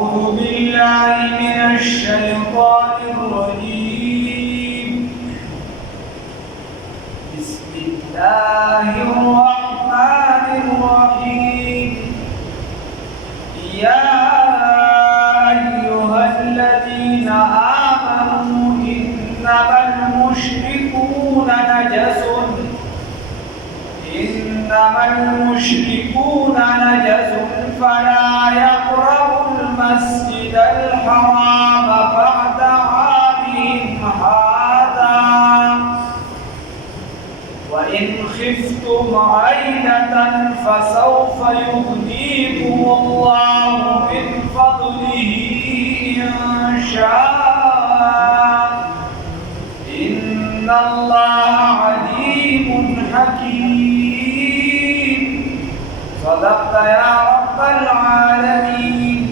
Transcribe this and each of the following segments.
أعوذ بالله من الشيطان الرجيم. بسم الله الرحمن الرحيم. يا أيها الذين آمنوا إنما المشركون نجس فلا يقربوا المسجد الحرام بعد عامهم هذا وإن خفتم عيلة فسوف يغنيكم الله من فضله إن شاء إن الله عليم حكيم. صدقت يا رب العالمين.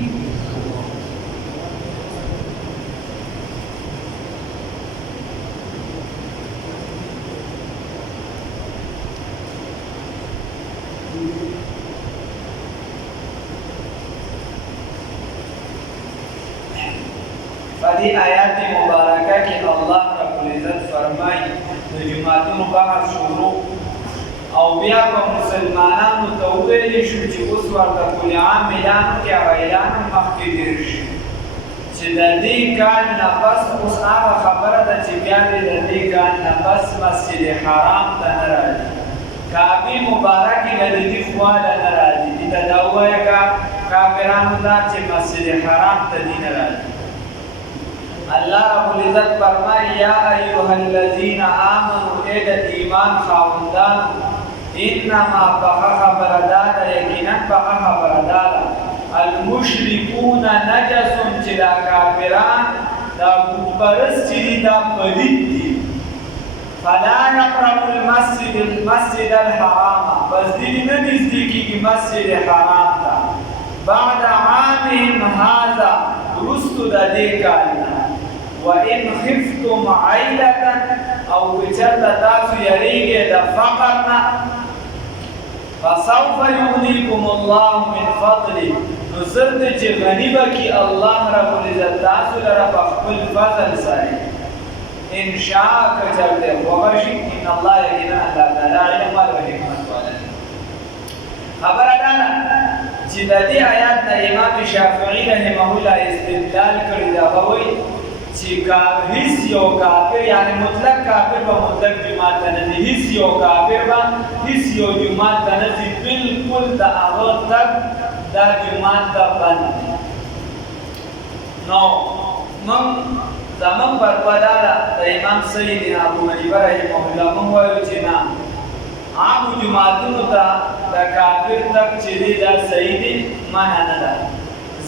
فدي آيات مباركة کې الله رب العزت فرمایي د جماعتونو بحث شروع او بیا په مسلمانانو ته وویل شو چې اوس ورته کل عام اعلان کې اعلان مخکې تېر شي چې د دې کال نه پس اوس هغه خبره ده چې بیا د دې کال نه پس مسجد حرام ته نه راځي، کعبې مبارکې له دې خواله نه راځي. دې ته دا ووایه کافرانو ته چې مسجد حرام ته دې نه راځي. الله رب العزت فرمایي یا ایها الذین آمنوا اے د ایمان خاوندان انما بغه خبره داده یقینا بغه خبره داده المشرکون نجس چې دا کافران دا بتپرست چې دي دا پلید دي فلا يقربوا المسجد الحرام بس دې نه نږدې کېږي مسجد حرام ته بعد عامهم هذا وروستو د دې کال نه وَإِنْ خِفْتُمْ عَيْلَةً او کچرته تاسو یریږئ د فقر نه فسوف یغنیکم الله من فضله نو زر دی چې غني به کړي الله رب العزت تاسو لره په خپل فضل سره ان شاء که چرته خوښه شي ان الله یقینا الله تعالی علم او حکمت والا خبره ده چې د دې آیات نه امام شافعي رحمه الله استدلال کړی دا وایي چې هیڅ یو کافر یعنی مطلق کافر به مطلق جماعت ته نه ځي، هیڅ یو کافر به هیڅ یو جماعت ته نه ځي، بلکل د هغه تګ دا جماعت ته بند دی. نو زموږ فتوا دا ده د امام سیدنا ابو حنیفه رحمه الله موږ وایو چې نه عامو جماعتونو ته د کافر تګ چې دی دا صحیح دی منع نه ده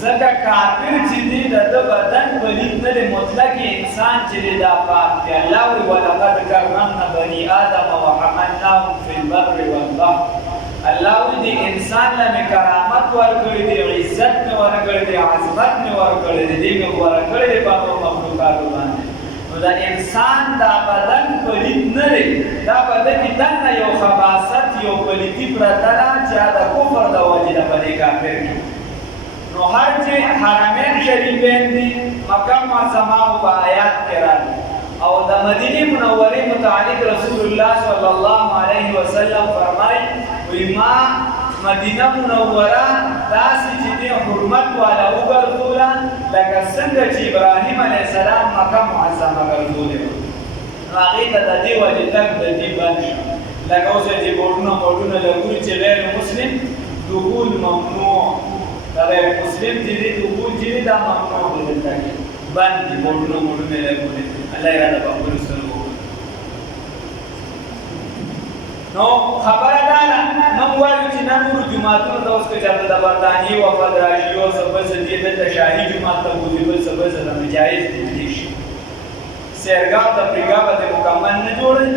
ځکه کافر چې دی د بدن پلید نه دی مطلق انسان چې دی دا پاک دی. الله وایي ولقد کرمنا بني آدم وحملناهم في البر والبحر الله وایي د انسان له مې کرامت ورکړی دی، عزت مې ورکړی دی، عظمت مې ورکړی دی، دې مې غوره کړی دی په هغو مخلوقاتو باندې. نو د انسان دا بدن پلید نه دی، دا بدن کې دننه یو خباثت یو پلیدي پرته ده چې د کفر د وجې نه په دې کافر کې نو هر چې حرمین شریفین دي مکه معظمه په آیات کې راځي او د مدینه منورې متعلق رسول الله صلی الله علیه وسلم فرمایي وی ما مدینه منوره داسې چې دې حرمت والا وګرځوله لکه څنګه چې ابراهیم علیه السلام مکه معظمه ګرځولې وه. نو هغې ته د دې وجې تګ د دې بند شو لکه اوس چې بورډونه لګوي چې غیر مسلم دخول ممنوع دا غیر مسلم چې دی دخول چې دی دا ممنوع دی دلته کې بند دي بورډونه لګولي الله یې راته په خپلو سترګو نو خبره دا ده موږ وایو چې نه نورو جوماتونو ته اوس که چېرته د برطانیې وفد راشي او څه بل څه دې دلته شاهي جومات ته بوځي بل څه ته جایز دي شي سیرګاه تفریحګاه به دې مکمل نه جوړوي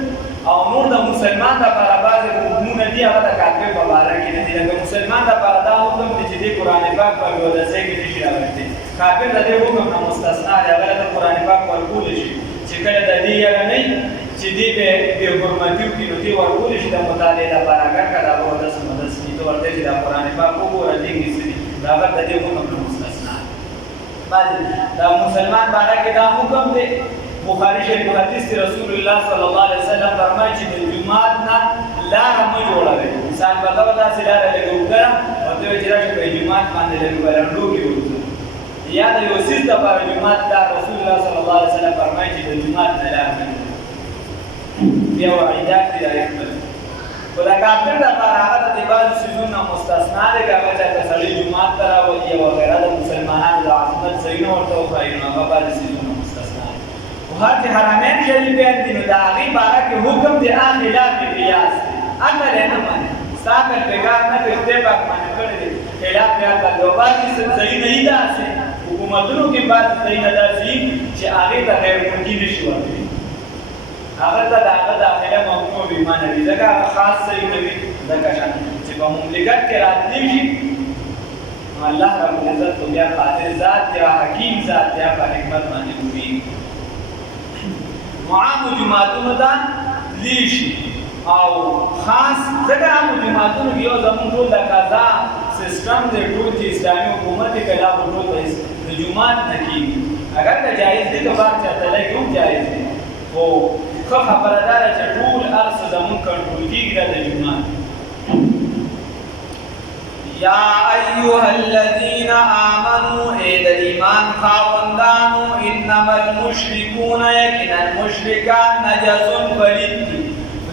او نور د مسلمان دپاره بعضې حکمونه دي هغه د کافر په باره کې نه دي لکه مسلمان دپاره دا حکم دی چې دې قرآن پاک په ګودسۍ کې نشي راوړلی کافر د دې حکم نه مستثنا دی هغه ته قرآن پاک ورکولی شي چې کله د دې یاره نه چې دې بې حرمتي وکړي نو دې ورکولی شي د مطالعې دپاره اګر که د هغه ودس مدس کي ته ورته چې دا قرآن پاک وګوره دې کې څه دي د هغه د دې حکم نه مستثنا دی دا مسلمان باندې کې دا حکم دی بخاری شریف حدیث رسول الله صلی الله علیه وسلم فرمایي چې د جمعات نه لار مو جوړوي انسان په دا ودا سره لګو کړه او ته چې راشي په جمعات باندې لګو ورندو کې وځي یا د یو سیس د پر جمعات دا رسول الله صلی الله علیه وسلم فرمایي چې د جمعات نه لار مو بیا وعیدات دی راځي ولا کافر د پر هغه د بعض سيزونو مستثنا دی هغه چې سړي جمعات تر او یا وغیرہ د مسلمانانو د عظمت صحیح ورته وایي نو هغه بعض سيزونو مستثنا او هر حرمین شریفین دي نو دا غي بارا کې حکم دی خلاف قیاس اگر نه مانه ساکر بیگار نه په اتفاق باندې کړی دی خلاف بیا د دوباري صحیح نه ده حکومتونو کې بعد صحیح نه ده چې هغه ته غیر ممکن شي ورته هغه ته هغه داخله ممنوع وي معنی دی دا خاص صحیح نه وي دا کشان چې په مملکت کې راتلی شي الله رب العزت بیا قادر ذات یا حکیم ذات یا په حکمت باندې وي معام جماعتونو دا لیشي او خاص ځکه عام جماعتونو یو زمون ټول د قضا سیستم دی ټول چې اسلامي حکومت کې کلا ټول د جماعت نه کیږي اگر دا جایز دی که بار چاته لګي هم جایز دی او خو خبردار چې ټول ارس زمون کنټرول کیږي د جماعت یا ایها الذین آمنوا اذا ایمان خاوندانو انما المشركون یقینا مشرکان نجس پلید دي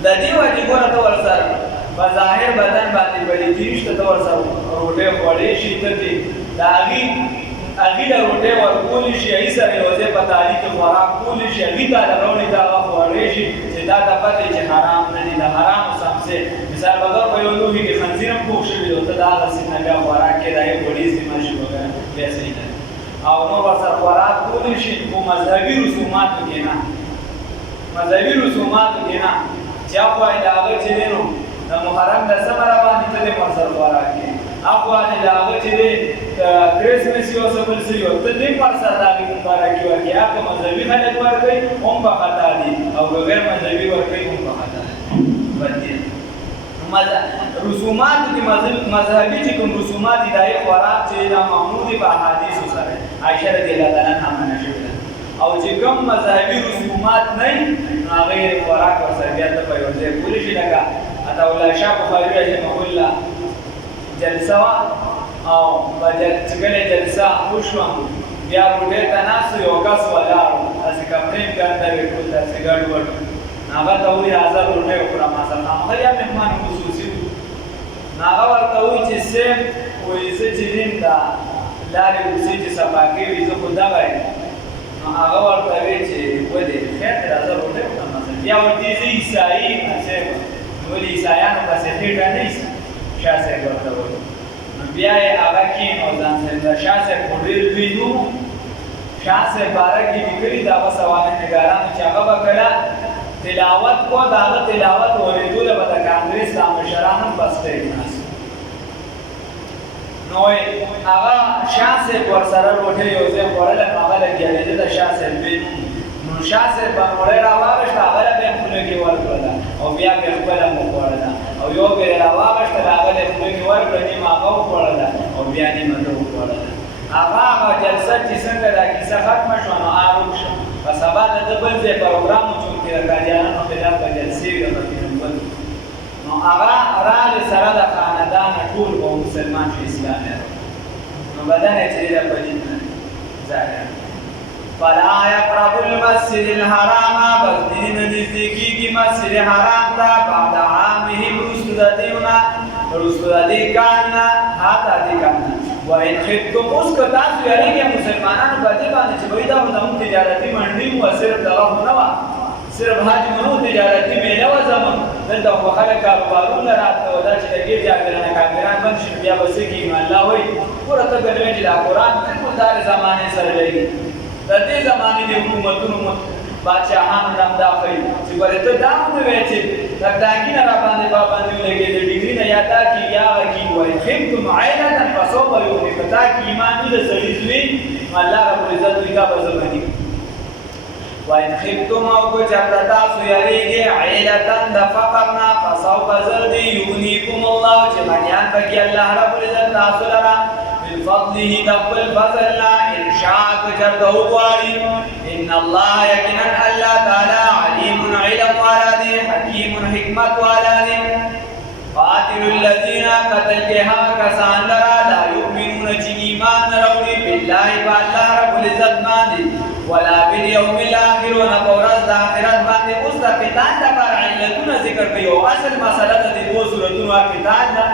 د دې وجه ګوره ته ورسره په ظاهر بدن باندې پلیدي نشته ته ورسره روټه خوړې شي ته دي د هغې د روټې ورکول شي هغې سره یو ځای په تاریخ کې خوراک کول شي هغې ته د راوړي ته هغه خوړې شي چې دا ته پته چې حرام نه دي د حرامو سمڅې مثال په طور په یو لوښي کې خنزیر هم پوښ شوي او ته د هغه سي نه بیا خوراک کې د هغې غوړي استعمال شي وغیره بیا صحیح نه او نور ورسره خوراک کولی شي خو مذهبي رسوماتو کې نه مذهبي رسوماتو کې نه چې هغه د هغه چې دی نو د محرم د څمره باندې ته دې ورسره خوراک کوي هغه د هغه چې دی د کرسمس یو څه بل څه یو ته دې ورسره د هغې مبارکي ورکوي هغه مذهبي خلک ورکوي هم په خطا دي او غیر مذهبي ورکوي هم په خطا دي بد دي رسومات دي مذهبي چې کوم رسومات دي د خوراک چې دا معمول دي په احادیثو سره عائشه رضی الله تعالی عنها منع شوې او چې کوم مذهبي رسومات نه هغه خوراک ورسره بیا ته په یو ځای کولی شي لکه عطاالله شاه بخاري رحمه الله جلسه او چې کله جلسه وشوه بیا روټۍ ته ناست یو کس ولاړ داسې کپړې هم ګنده وې ټول داسې ګډوډ هغه ته وایي راځه روټۍ وخوره ماښام هغه یا مهمان خصوصي و هغه ورته وایي چې صیب وایي زه چې دین دا لارې کوڅې چې صفا کوي زه خو دغه یم نو هغه ورته وایي چې ولې خیر دی راځه روټۍ وخوره ماښام بیا ورته زه عیسایي یم صیب ولې عیسایانو پسې خېټه نه ایسي شاه صاحب ورته وایي نو بیا یې هغه کېنو ځان صاحب شاه صاحب خو ډېر لوی نه و شاه صاحب باره کې لیکلي د هغه سوانح نګارانو چې هغه به کله تلاوت کو د هغه تلاوت اورېدلو به د کانګرس دا مشران هم بسته ناست نو هغه شاه صاحب ورسره روټۍ یو ځای خوړله نو هغه لګېدلی د شاه صاحب بې نو شاه صاحب به موړۍ راواغېسته هغه له به یې خوله کې ورکړله او بیا به یې خپله مو خوړله او یو به یې راواغېسته هغه له یې خوله کې ورکړه نیمه هغه وخوړله او بیا نیمه ده وخوړله هغه جلسه چې څنګه دا کیسه ختمه شوه نو آروم شو په سبا د ده بل ځای پروګرام و چونکې د قادیانانو خلاف به جلسې وي د مکینبل نو هغه راغې سره د خاندانه ټول به مسلمان شي اسلام یې نو بدن یې چې دی د پلید نه ظاهر فلا یقربو المسجد الحرام بس دې نه نږدې کېږي مسجد حرام ته بعد عامهم وروستو د دې نه وروستو د دې کال نه هاته دې کال نه وإن خفتم اوس که تاسو یریږئ مسلمانانو په دې باندې چې وایي دا خو زموږ تجارتي منډي وه صرف دغه خو نه وه صرف حج منو تجارتي میله وه زموږ دلته خو خلک کاروبارونه راته و دا چې د ګیر جاګرانه کافران بند شي بیا به څه کېږي الله وایي ګوره ته ګڼوې چې دا قرآن بلکل دا زمانې سره لګي د دې زمانې د حکومتونو بادشاهانو هم دا ښایي چې ګورې ته دا هم نه وایې چې تکتاکي نه راباندې پابندي ولګېږي د ډګري نه یا دا کېږي یا هغه کېږي وایي خفتم عیلة فسوف یغنیک که تا کې ایمان وي د سړي زوی نو الله ربالعزت وایي دا به زه مني وإن خفتم او که چېرته تاسو یریږئ عیلة د فقر نه فسوف زر دې یغنیکم الله چې غنیان به کړي الله ربالعزت تاسو لره من فضله د خپل فضل نه ان شاعت چرته وغواړي ان الله یقینا الله تعالی علیم علم والا دی حکیم حکمت والا دی قاتل الذین قتل کې هغه کسان لرا لا یؤمنون چې ایمان نه راوړي بالله بالله رب العزت باندې ولا بالیوم الاخر ونقرز آخرت باندې اوس د قتال لپاره علتونه ذکر کوي او اصل مسله د دې دوه صورتونو قتال ده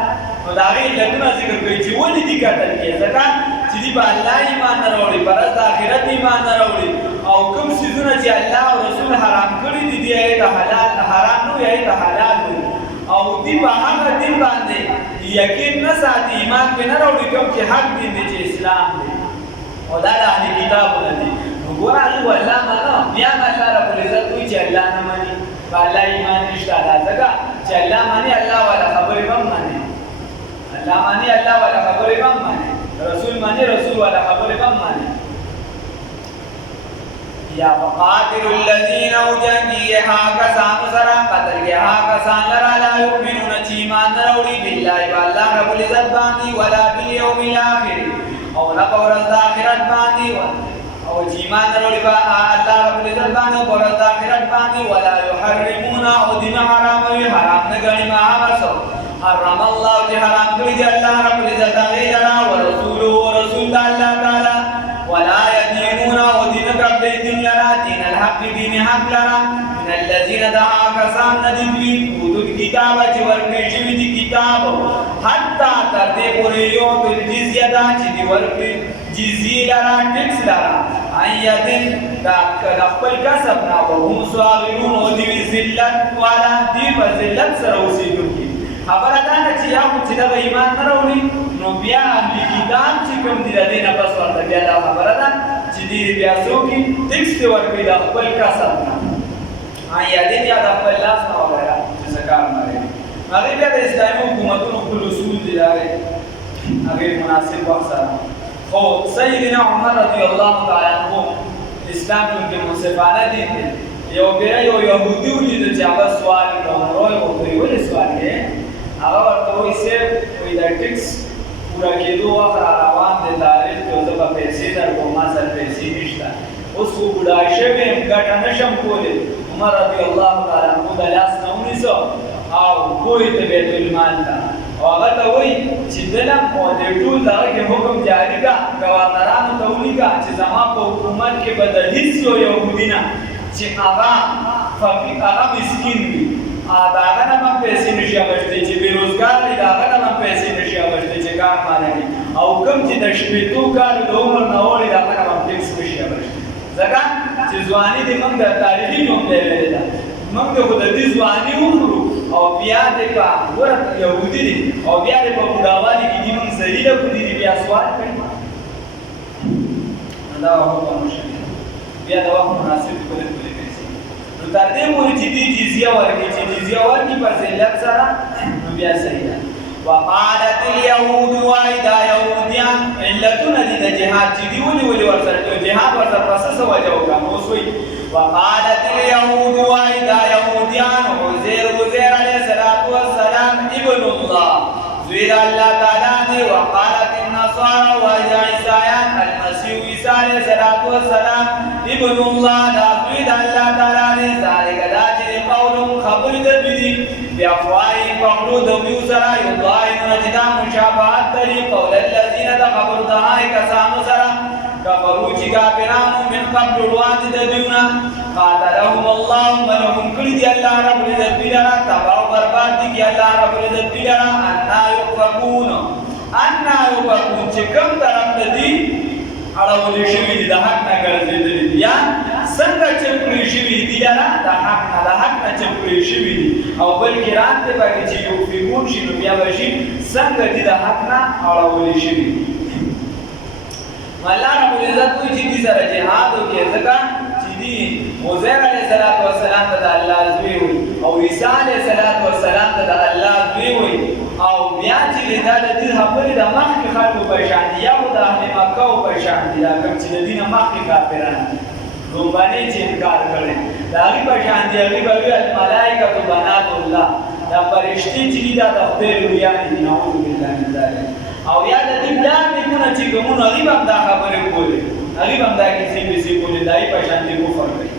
نو دا غي علتونه ذکر کوي چې ولې دي قتل کې ځکه چې دی بالله ایمان نه راوړي پر د آخرت ایمان نه راوړي او کوم څیزونه چې الله او رسول حرام کړی دي دی ته حلال حرام نو یې ته حلال او دی په هغه دین باندې یقین نه ساتي ایمان په نه راوړي کوم چې حق دین دی چې اسلام دی او دا د اهل کتابونه دي وګوره الله الله معنا بیا الله رب العزت وی چې الله نه مانی الله ایمان نشته دا ځکه چې الله مانی الله ولا خبرې هم مانی الله مانی الله ولا خبرې هم مانی رسول مانی رسول ولا خبرې هم مانی یا فقاتل الذین اوجنگیها کسان سرا قتل گیها کسان لرا لا یؤمنون چیمان نروڑی باللہ واللہ رب العزت باندی ولا بالیوم الاخر او نقورز آخرت باندی او چیمان نروڑی با اللہ رب العزت باندی قورز آخرت باندی ولا یحرمون او دین حرام وی حرام نگنی ما آمرسو حرم اللہ جی حرام کری دی اللہ رب العزت غیرنا ورسولو ورسول اللہ تعالی ولا يدينون ودين قبل دين لنا دين الحق دين حق لنا من الذين دعا كسان ندوي اوتو الكتاب ورکړي شوی دي کتاب حتى ترته پورې یو تل جزیه دا چې دی ورکړي جزیه لرا ټیکس لرا ايدن دا خپل کسب نه وهم صاغرون او دی ذلت والا دی په ذلت سره اوسېدونکي خبره دا نه چې یو چې د ایمان نه راوړي نو بیا اهل کتاب چې کوم دي د دې نه پس ورته بیا دا خبره ده چې دې بیا څوکي ټیکس ورکړي د خپل کسب نه یا دې یا د خپل لاس نه وغیره چې زکات مری هغه بیا د اسلامي حکومتونو خپل اصول دي هغه مناسب وسره خو سیدنا عمر رضی الله تعالی عنہ اسلام کې منصفانه دي یو بیا یو يهودي ولید چې هغه سوال کوي او ولې سوال کوي هغه ورته وایي چې وې دا ټیکس پورا کېدو وخت روان دي تاریخ ته د پیسې در کومه سره پیسې نشته اوس وګړای شوی ګټه نشم کولای عمر رضی الله تعالی عنہ د لاس نه ونیسو او کوی ته بیت المال ته او هغه ته وایي چې دلم او د ټول دغه حکم جاری کا گورنرانو ته ولیکا چې زما په حکومت کې به د هیڅ یهودي نه چې هغه فقیر هغه مسکین وي داغه نه هم پیسې نشي اخیستی چې بېروزګار دی داغه نه هم پیسې نشي اخیستی چې کار ماله کوي او کوم چې د شپېتو کالو د عمر نه وړي داغه نه هم ټیکس نشي اخیستی ځکه چې ځواني د موږ د تاریخي نوم دی ویلې ده موږ د خو د دې ځواني وکړو او بیا د په ګوره یهودي دي او بیا د په بوډاوالي کې دي موږ ذلیله کړي دي بیا سوال کوي دا حکم شوی بیا د وخت مناسب کولې نو تر دې پورې چې دې جزیه ورکړي چې جزیه ورکړي په ذلت سره نو بیا صحیح ده وقالت اليهود واذا يهوديان علتنا دي د جهاد چې دی ولي ورسره جهاد ورسره پروسس وجه وکړه نو سوی وقالت اليهود واذا يهوديان عزير عليه الصلاه والسلام ابن الله زوير الله تعالی دی وقالت النصارى واذا عيسى المسيح عيسى عليه الصلاه والسلام ابن الله دا زوير الله تعالی ذلك دا چې قول خبر دې بأفواه قولو دویو سرا یضاہنون جدا مشابهت دلی قول الذین دا خبر دہائی کسانو سرا کفرو چی کافرانو من قبل روان دیونا قاتلهم اللہ منهم کلی دی اللہ رب العزت بلنا تباو برباد دی کی اللہ رب العزت بلنا انا یقفقون چکم طرف دی اړولی شوی دی د حق نه ګرځېدلی دي یا څنګه چې پرې شوي دي لره د حق نه چې پرې شوي دي او بلکې راته باندې چې یو فیګون شي نو بیا به شي څنګه دي د حق نه اړولی شوي دي الله رب العزت کوئی چې دي سره جهاد وکړي ځکه چې دي عزیر علیه السلام ته د الله زوی وي او عیسی علیه السلام ته د الله زوی وي او بیا چې دا د دې خبرې د مخکې خلکو په شان دي یا خو د اهل مکه په شان دي دا کوم چې د دین مخکې کافران دي روباني چې انکار کړي دا هغه په شان دي هغه به الملائکه بنات الله دا فرشتي چې دا د خدای لویان دي نعوذ بالله من ذلک او یا د دې بلان دونه چې کومه غریب دا خبرې کولې هغه هم دا کیسې پیسې کولې دای په شان دي کفر کوي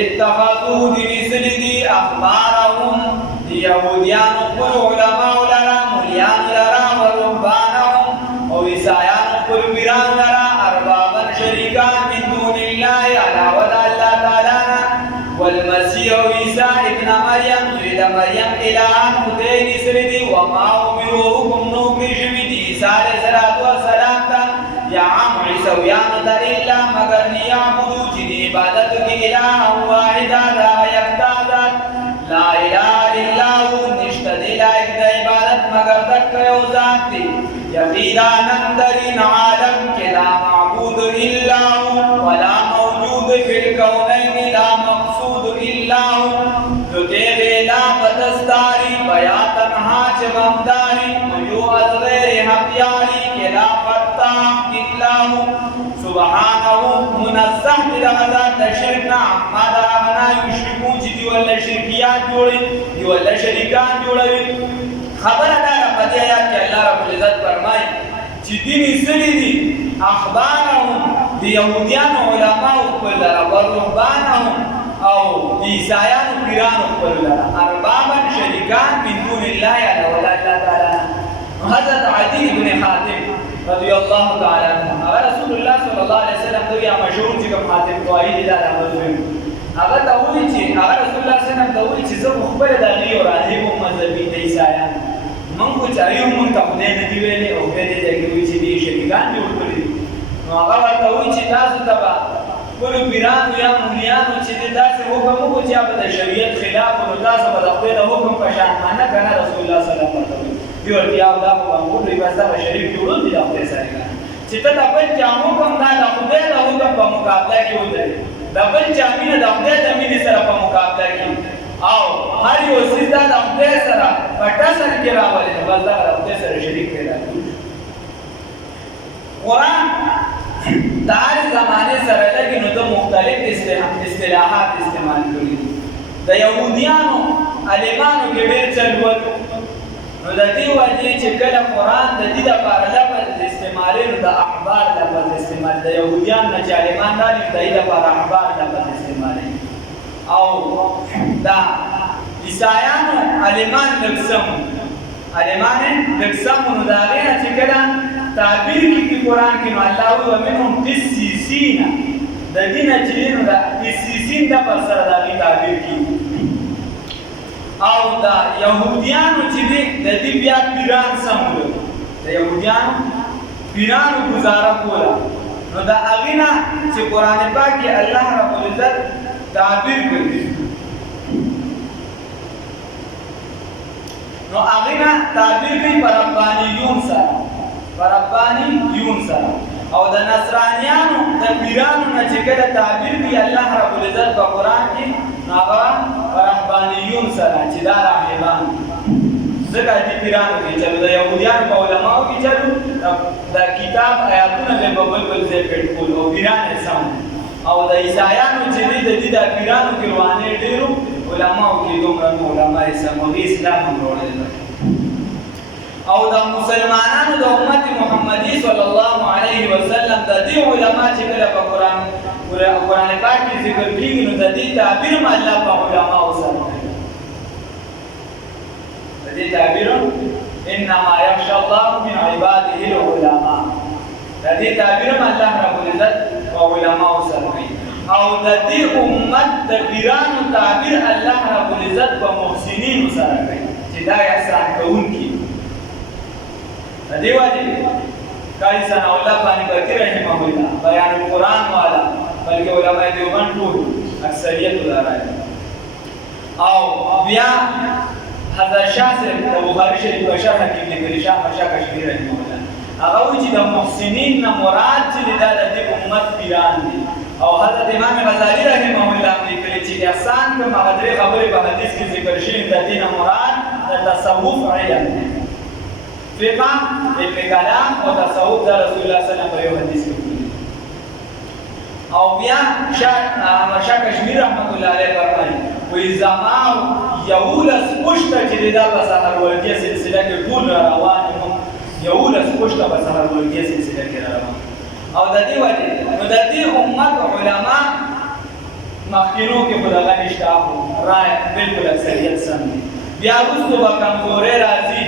اتخذوا دنسلدي اخبارهم يهوديان قل علماء لرا مليان لرا ورهبانهم وعيسایان قل بران لرا اربابا شريكا من دون الله علاوة الله تعالى والمسيح عيسى ابن مريم ولد مريم إلها خدای نسلدي وما امروا حکم نو کړی شوي دي عیسی علیه السلام ته یا عام عیسویان ته الا مگر لیعبدوا چې د عبادت کې اله واحده دا یکتا ذات لا اله الا هو نشته دی لایق د عبادت مگر دک یو ذات دی یقینا نندرین عالم کې لا معبود الا هو ولا موجود فی الکونین لا مقصود الا هو جو تیرے لا بدستاری بیا تنہا چممداری جو از غیر حق یاری کہ لا فتاح الا هو سبحانه منزه دی ذات شرکنا عما داغنا یشرکون چې دی ول شرکیات جوړي دی ول شریکان جوړوي خبره دا پدې آیات کې الله رب العزت فرمایي چې دین سړي دي اخبارهم دی يهوديان علماء خپل او رهبانهم او عیسایان پیران خپل اربابا شریکان من دون الله علی ولا تعالی حضرت عدی بن حاتم رضی الله تعالی عنہ رسول الله صلی الله علیه وسلم دوی مشهور چې کوم حاتم توحید دا راوځي هغه ته وایي چې هغه رسول الله صلی الله علیه وسلم ته وایي چې زه خپل د غي او راځي کوم مذهبي د عیسایان مونږ چې ایو مونږ ته خدای نه دی ویلي او دې دې کې وایي چې دې شریکان جوړ کړی نو هغه ورته وایي چې تاسو ته ګورو پیرانو یا مولیانو چې داسې حکم وکړو چې هغه د شریعت خلاف نو تاسو به د خپل حکم په شان مانه کنه رسول الله صلی الله علیه وسلم دی ورته او دا په موږ یې واسطه شریف جوړول دي د خپل سره چې ته د بل چا حکم دا د خدای د حکم په مقابله کې ودرې د بل چا مینه د خدای د مینې سره په مقابله کې او هر یو سجده د خدای سره په ټسر کې راولي نو بل دا د خدای سره شریک پیدا کیږي قرآن د هر زمانه سره لګي نو د مختلف اصطلاحات استعمال کړي د يهوديانو علمانو کې ډېر چلول نو د دې وجه چې کله قرآن د دې لپاره لفظ استعمالي نو د احبار لفظ استعمال د يهوديان نه چې علمان راځي د دې لپاره احبار لفظ استعمالي او دا عیسایانو علمان لکسم نو دا غیر چې کله تعبیر کی قرآن کی نو الله و منهم قسیسین د دینه چې نو دا قسیسین د پر سره د تعبیر کی او دا يهوديانو چې د دې بیا پیران سمول د يهوديانو پیرانو گزاره کوله نو دا اغینا چې قرآن پاک کې الله رب العزت تعبیر کړی نو اغینا تعبیر کوي پر ربانیون سره او د نصرانیانو د پیرانو نه چې کله تعبیر کوي الله رب العزت په قرآن کې هغه رهبانیون سره چې دا راهبان ځکه چې پیرانو کې چې د یهودیانو په علماو کې چې د کتاب آیاتونه به بل ځای کې کول او پیران سم او د عیسایانو چې د دې د پیرانو کې روانه ډیرو علماو کې دومره علماء سم او اسلام هم وروړي او د مسلمانانو د امت محمدي صلی الله علیه وسلم د دې علما چې کله په قرآن پاک کې ذکر کیږي نو د دې تعبیر هم الله په علما وسره د دې تعبیر انما یخشى الله من عباده العلماء د دې تعبیر هم الله رب العزت په علما وسره او د دې امت د پیرانو تعبیر الله رب العزت په محسنین سره کوي چې دا احسان کوونکي دیو دی قاری ثنا الله باندې بکر رحمه الله بیان القرآن والا بلکې علماء دیوبند ټول اکثریت دارای او بیا حضرت شاسر د بخاری شریف په شرح کې لیکلي شاه مشا کشمیر رحمه الله هغه وی چې د محسنین نه مراد چې د امت پیران دي او حضرت امام غزالی رحمه الله لیکلي چې احسان کوم هغه خبرې په حدیث کې ذکر شوی د دین مراد د تصوف علم فقه علم کلام او تصوف د رسول الله صلی الله علیه وسلم حدیث کې او بیا شاه کشمیر رحمت الله علیه فرمایي وې زما یولس پښته چې دا په سحر ورته سلسله کې ټول روان یولس پوښته به سهار ورګي سلسله کې روان او د دې وجه نو د دې امت علما مخکینو کې په دغه نشته رائے بالکل اکثریت سم دي بیا وروسته به کمزوري راځي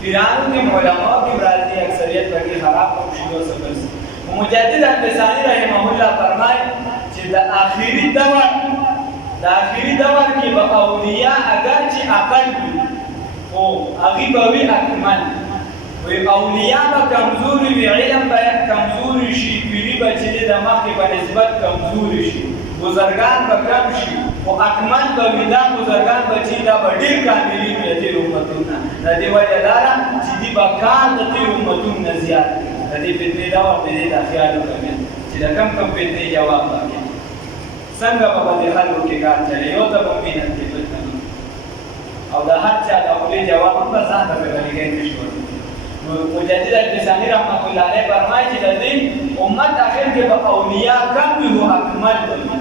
پیرانو کې علماء کې راځي اکثریت پکې خراب او شیدو سبب مجدد ابن رحمه الله فرمایي چې د آخري دور کې به اولیاء اگر چې اقل وي او هغه به وي اکمل وي اولیاء به کمزوري وي علم به کمزوري شي پیری به چې د مخکې په نسبت کمزوري شي بزرگان به کم شي او اکمل به وي دا بزرگان به چې دا به ډېر کاملین وي د تېرو امتونو نه د دې وجه دا ده چې دې به کار د تېرو امتونو نه زیات دی د دې فتنې دور د دې دا خیال وکړئ چې د کم فتنې جواب ورکړي څنګه به د خلکو کې کار چلی یو ته به مینت کې فتنه او د هر چا د خپلې جواب هم به ځان ته بلګۍ نشو مجدد الفسانی رحمت الله علیه فرمایي چې د دې امت اخر کې به اولیاء کم وي او اکمل به وي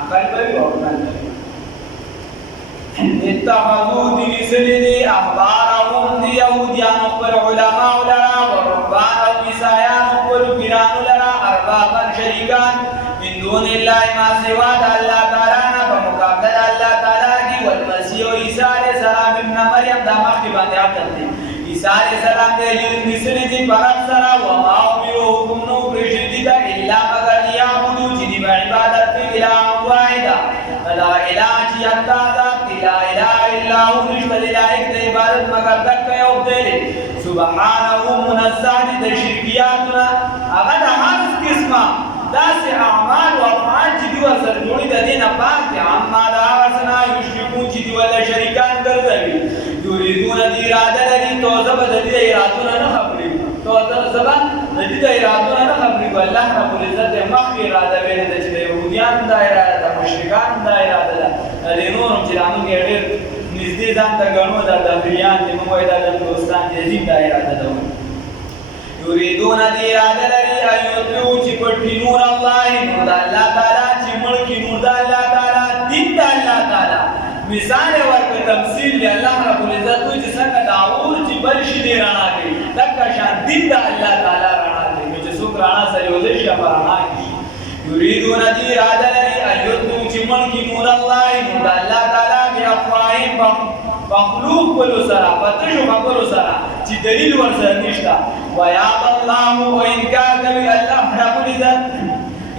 اقل به وي او اکمل به وي اتخذوا دي احبارهم دي يهوديان پر علماء لرا ورهبان او عیسایان پر پیرانو لرا اربابا شریکان من دون الله ما سوا الله تعالی نه په مقابله الله تعالی کی والمسيح عیسی علیہ السلام ابن مریم دا مخکې باندې عادت دي عیسی علیہ السلام دې مثل دي پرات سره و ما امروا حکم نو پرشدي دا الا مگر یعبدو چې دی عبادت اله واحده لا اله الا ذات لا اله الا هو نشته لایق د عبادت مگر تک یو دی سبحانه منزه د شرکیاتنا هغه د هر قسمه داسې اعمال او افعال چې دی ورسره جوړي د دې نه پاک دي اما دا ورسره یشرکون چې دی ولا شریکان ګرځوي یریدون دی اراده لري توزه به د دې ارادونه نه خبري توزه زبان د دې ارادونه نه خبري الله رب العزت مخکې اراده ویل د چې يهوديان دا اراده د مشرکان دا اراده ده د نورم چې موږ ډېر نږدې ځان ته ګڼو دا د بریان د موږ د دوستان دې دا اراده ده یریدون دی اراده لري ایتلو چې پټي نور الله نور د الله تعالی چې ملک نور د الله تعالی دین د الله تعالی مثال ورکړه تمثيل دی الله رب العزت چې څنګه دا اور چې بل شي دی رانا کوي لکه شان دین د الله تعالی رانا کوي چې څوک رانا سره وځي شي رانا کوي یریدون دی اراده لري ایتلو چې ملک نور الله نور د الله تعالی بیا افواهیم مخلوق بلو سرا پتشو خبرو سرا چې دلیل ورسره نشته ويعب الله وانكار کوي الله رب العزت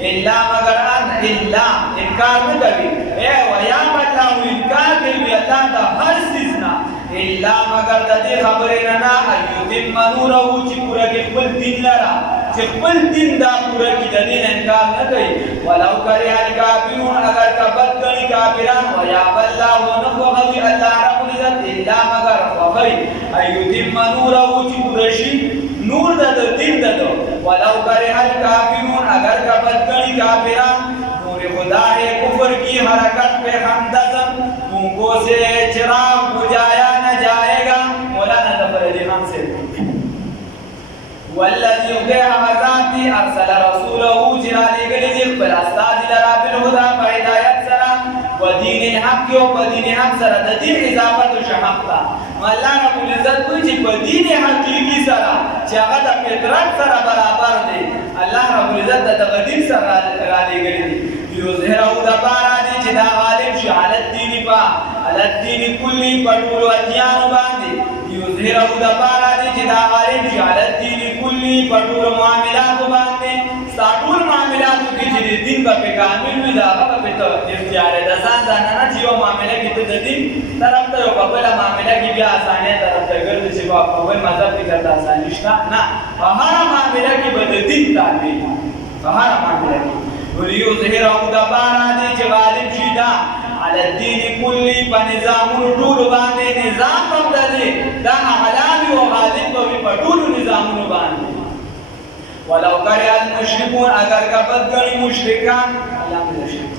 الا مگر ان الا انکار نه کوي ويعب الله انکار کوي الله د هر سيزنا الا مگر د دې خبرې نه ايتم نوره چې پورا کې خپل دین لرا چې خپل دین دا پورا کې د دین انکار نه کوي ولو کرے الکافرون اگر کبد کړي کافران ويعب الله ونخوغي الله رب العزت الا مگر وفي ايتم نوره چې پورا شي نور د دین ددو ولو کرے الکافرون اگر کبد کړي کافران نور خدا ہے کفر کی حرکت پہ ہمدم تم کو سے چراغ بجایا نہ جائے گا مولانا ظفر علی خان سے والذي يطيع ذاتي ارسل رسوله جلاله گلی بل استاد لرا بالهدى فهدايت سرا ودين الحق ودين حق سرا د دین اضافت شحق تا الله رب العزت کوئی چې په دین حقيقي سرا چې هغه د فطرت سره برابر دی الله رب العزت د دین سره را لګلی دی یظهره د بارا دی چې دا غالب شي علت دین په علت دین کلی پټول اتیان باندې یظهره د بارا دی چې دا غالب شي علت دین کلی پټول معاملات باندې ټول معاملات کې چې دین په کامل وي دا هغه په اختیار ده ځان نه چې یو معاملې کې د دین طرف ته یو په بل معاملې کې بیا اسانه طرف ته ګرځي چې په خپل مذهب کې ګرځي اسانه نشته نه په هر معاملې کې به د دین تابع په هر معاملې کې وليظهره دبارا دي چې غالب شي دا على الدين كله په نظام ټول باندې نظام بدلې دا حلال او غالب په ټول نظامونو باندې ولو كره المشركون اگر کبد غني مشرکان الله دې